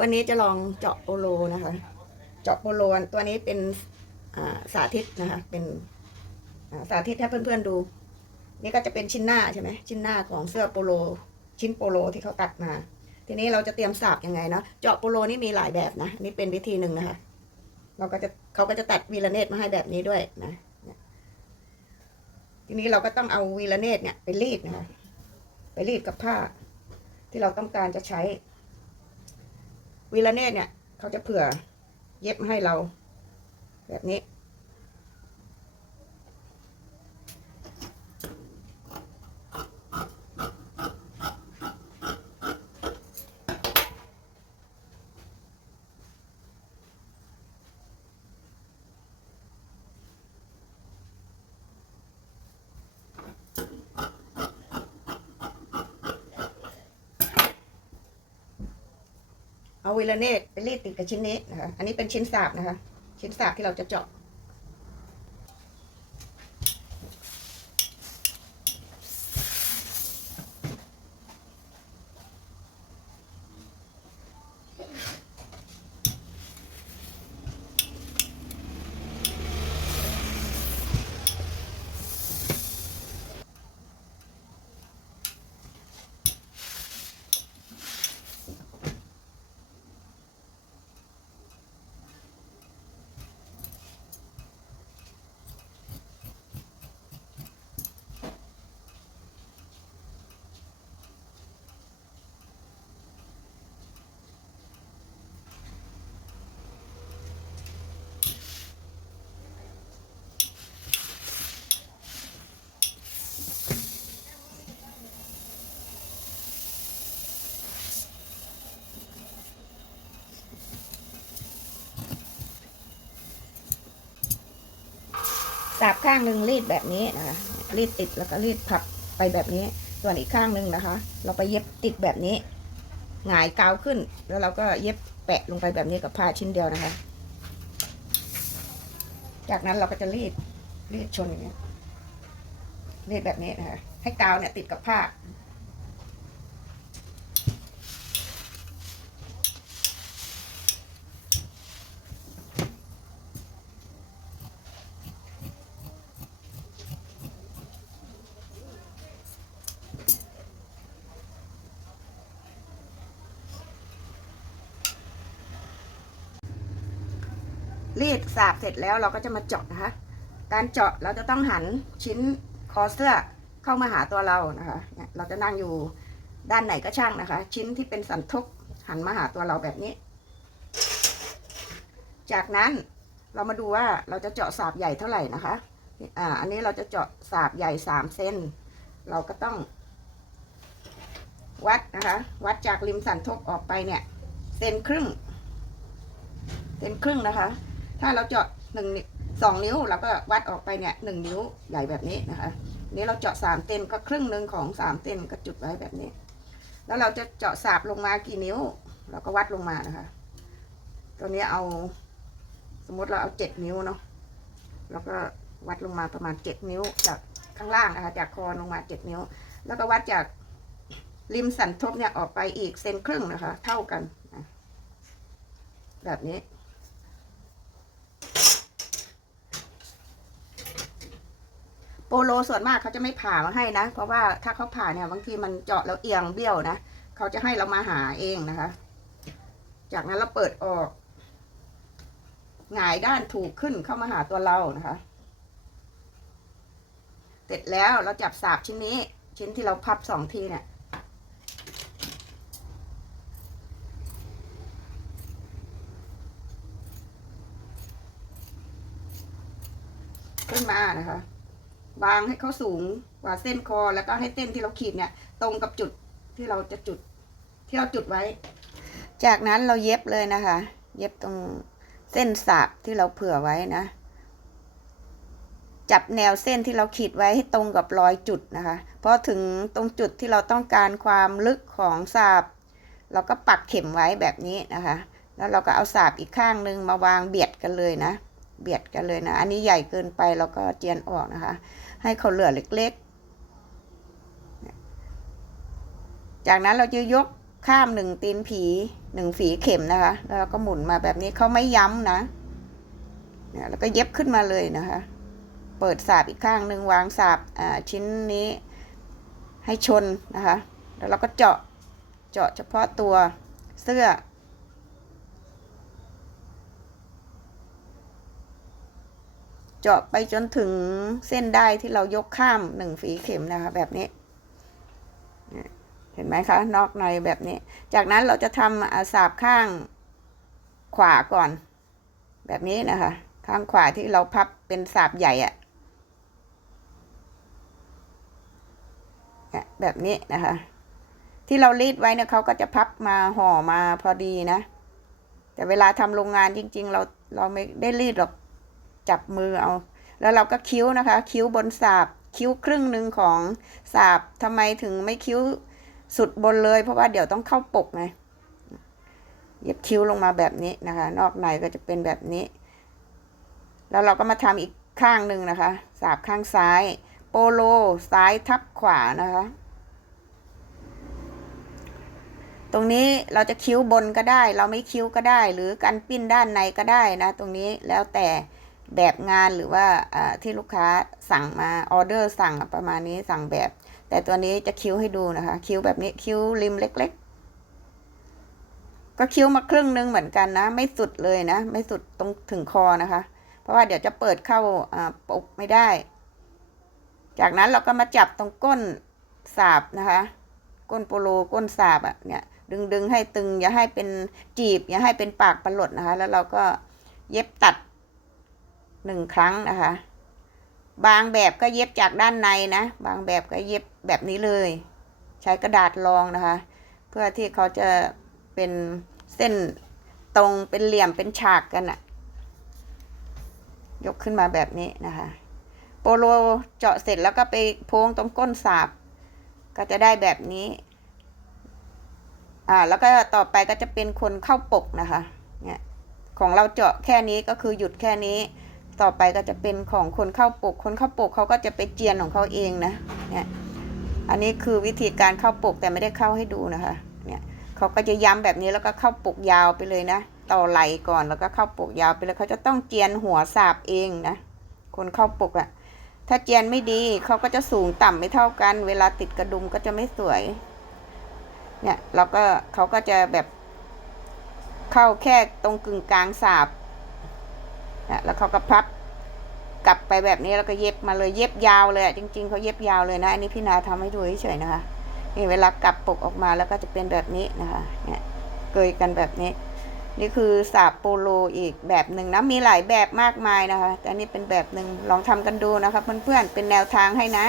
วันนี้จะลองเจาะโปโลนะคะ เจาะโปโลตัวนี้เป็นสาธิตนะคะ เป็นสาธิตให้เพื่อนๆดู นี่ก็จะเป็นชิ้นหน้าใช่ไหมชิ้นหน้าของเสื้อโปโล ชิ้นโปโลที่เขาตัดมา ทีนี้เราจะเตรียมสาบยังไงเนาะเจาะโปโลนี่มีหลายแบบนะนี่เป็นวิธีหนึ่งนะคะ เราก็จะเขาก็จะตัดวีลเนตมาให้แบบนี้ด้วยนะทีนี้เราก็ต้องเอาวีลเนตเนี่ยไปรีดนะคะไปรีดกับผ้า ที่เราต้องการจะใช้ วีลเนตเนี่ย เขาจะเผื่อเย็บให้เรา แบบนี้ เอาวีลเนตไปรีดติดกับชิ้นนี้นะคะ อันนี้เป็นชิ้นสาบนะคะ ชิ้นสาบที่เราจะเจาะ สาบข้างหนึ่งรีดแบบนี้นะคะรีดติดแล้วก็รีดพับไปแบบนี้ ส่วนอีกข้างหนึ่งนะคะ เราไปเย็บติดแบบนี้หงายกาวขึ้น แล้วเราก็เย็บแปะลงไปแบบนี้กับผ้าชิ้นเดียวนะคะ จากนั้นเราก็จะรีดรีดชนอย่างนี้ยรีดแบบนี้นะคะให้กาวเนี่ยติดกับผ้า รีดสาบเสร็จแล้วเราก็จะมาเจาะนะคะ การเจาะเราจะต้องหันชิ้นคอเสื้อเข้ามาหาตัวเรานะคะเราจะนั่งอยู่ด้านไหนก็ช่างนะคะ ชิ้นที่เป็นสันทกหันมาหาตัวเราแบบนี้ จากนั้นเรามาดูว่าเราจะเจาะสาบใหญ่เท่าไหร่นะคะอ่าอันนี้เราจะเจาะสาบใหญ่สามเซนเราก็ต้อง วัดนะคะ วัดจากริมสันทกออกไปเนี่ยเซนครึ่งเซนครึ่งนะคะ ถ้าเราเจาะหนึ่งสองนิ้วเราก็วัดออกไปเนี่ยหนึ่งนิ้วใหญ่แบบนี้นะคะ นี้เราเจาะสามเซนก็ครึ่งหนึ่งของสามเซนก็จุดไว้แบบนี้ แล้วเราจะเจาะสาบลงมากี่นิ้ว เราก็วัดลงมานะคะ ตัวนี้เอาสมมติเราเอาเจ็ดนิ้วเนาะแล้วก็วัดลงมาประมาณเจ็ดนิ้วจากข้างล่างนะคะจากคอลงมาเจ็ดนิ้ว แล้วก็วัดจากริมสันทบเนี่ยออกไปอีกเซนครึ่งนะคะ เท่ากันแบบนี้ โปโลส่วนมากเขาจะไม่ผ่ามาให้นะ เพราะว่าถ้าเขาผ่าเนี่ยบางทีมันเจาะแล้วเอียงเบี้ยวนะเขาจะให้เรามาหาเองนะคะ จากนั้นเราเปิดออกหงายด้านถูกขึ้นเข้ามาหาตัวเรานะคะ เสร็จแล้วเราจับสาบชิ้นนี้ ชิ้นที่เราพับสองทีเนี่ยขึ้นมานะคะ วางให้เขาสูงกว่าเส้นคอ แล้วก็ให้เส้นที่เราขีดเนี่ย ตรงกับจุดที่เราจะจุด ที่เราจุดไว้ จากนั้นเราเย็บเลยนะคะ เย็บตรงเส้นสาบที่เราเผื่อไว้นะ จับแนวเส้นที่เราขีดไว้ให้ตรงกับรอยจุดนะคะพอถึงตรงจุดที่เราต้องการความลึกของสาบเราก็ปักเข็มไว้แบบนี้นะคะ แล้วเราก็เอาสาบอีกข้างหนึ่งมาวางเบียดกันเลยนะ เบียดกันเลยนะ อันนี้ใหญ่เกินไปเราก็เจียนออกนะคะ ให้เขาเหลือเล็กๆ จากนั้นเราจะยกข้ามหนึ่งตีนผีหนึ่งฝีเข็มนะคะ แล้วเราก็หมุนมาแบบนี้เขาไม่ย้ำนะเนี่ยแล้วก็เย็บขึ้นมาเลยนะคะ เปิดสาบอีกข้างหนึ่งวางสาบอ่าชิ้นนี้ให้ชนนะคะ แล้วเราก็เจาะเจาะเฉพาะตัวเสื้อ เจาะไปจนถึงเส้นได้ที่เรายกข้ามหนึ่งฝีเข็มนะคะ แบบนี้ เห็นไหมคะ นอกในแบบนี้ จากนั้นเราจะทำอาสาบข้างขวาก่อน แบบนี้นะคะ ข้างขวาที่เราพับเป็นสาบใหญ่อะเนี่ยแบบนี้นะคะ ที่เรารีดไว้เนี่ยเขาก็จะพับมาห่อมาพอดีนะ แต่เวลาทำโรงงานจริง ๆ เราเราไม่ได้รีดหรอก จับมือเอา แล้วเราก็คิ้วนะคะ คิ้วบนสาบคิ้วครึ่งหนึ่งของสาบทำไมถึงไม่คิ้วสุดบนเลย เพราะว่าเดี๋ยวต้องเข้าปกไงเย็บคิ้วลงมาแบบนี้นะคะ นอกในก็จะเป็นแบบนี้ แล้วเราก็มาทำอีกข้างหนึ่งนะคะ สาบข้างซ้าย โปโลซ้ายทับขวานะคะ ตรงนี้เราจะคิ้วบนก็ได้ เราไม่คิ้วก็ได้ หรือกันปิ้นด้านในก็ได้นะ ตรงนี้แล้วแต่ แบบงานหรือว่าที่ลูกค้าสั่งมาออเดอร์สั่งประมาณนี้สั่งแบบ แต่ตัวนี้จะคิ้วให้ดูนะคะ คิ้วแบบนี้คิ้วริมเล็ก ๆ ก็คิ้วมาครึ่งนึงเหมือนกันนะ ไม่สุดเลยนะ ไม่สุดตรงถึงคอนะคะ เพราะว่าเดี๋ยวจะเปิดเข้าอ่าปกไม่ได้ จากนั้นเราก็มาจับตรงก้นสาบนะคะ ก้นโปโลก้นสาบอะเนี่ยดึงดึงให้ตึงอย่าให้เป็นจีบ อย่าให้เป็นปากปลหลดนะคะ แล้วเราก็เย็บตัด หนึ่งครั้งนะคะ บางแบบก็เย็บจากด้านในนะ บางแบบก็เย็บแบบนี้เลย ใช้กระดาษรองนะคะ เพื่อที่เขาจะเป็นเส้นตรงเป็นเหลี่ยมเป็นฉากกันอะยกขึ้นมาแบบนี้นะคะ โปโลเจาะเสร็จแล้วก็ไปโพงตรงก้นสาบ ก็จะได้แบบนี้ อ่า แล้วก็ต่อไปก็จะเป็นคนเข้าปกนะคะ เนี่ย ของเราเจาะแค่นี้ก็คือหยุดแค่นี้ ต่อไปก็จะเป็นของคนเข้าปก คนเข้าปกเขาก็จะไปเจียนของเขาเองนะ เนี่ย อันนี้คือวิธีการเข้าปกแต่ไม่ได้เข้าให้ดูนะคะ เนี่ยเขาก็จะย้ำแบบนี้แล้วก็เข้าปกยาวไปเลยนะ ต่อไหลก่อนแล้วก็เข้าปกยาวไปเลยเขาจะต้องเจียนหัวสาบเองนะ คนเข้าปกอะถ้าเจียนไม่ดีเขาก็จะสูงต่ำไม่เท่ากัน เวลาติดกระดุมก็จะไม่สวย เนี่ยเราก็เขาก็จะแบบเข้าแค่ตรงกึ่งกลางสาบ นะแล้วเขาก็พับกลับไปแบบนี้แล้วก็เย็บมาเลยเย็บยาวเลยจริง ๆเขาเย็บยาวเลยนะอันนี้พี่นาทำให้ดูเฉยๆนะคะนี่เวลากลับปกออกมาแล้วก็จะเป็นแบบนี้นะคะเนี่ยเกยกันแบบนี้ นี่คือสาบโปโลอีกแบบหนึ่งนะมีหลายแบบมากมายนะคะแต่อันนี้เป็นแบบหนึ่งลองทำกันดูนะคะเพื่อนๆเป็นแนวทางให้นะ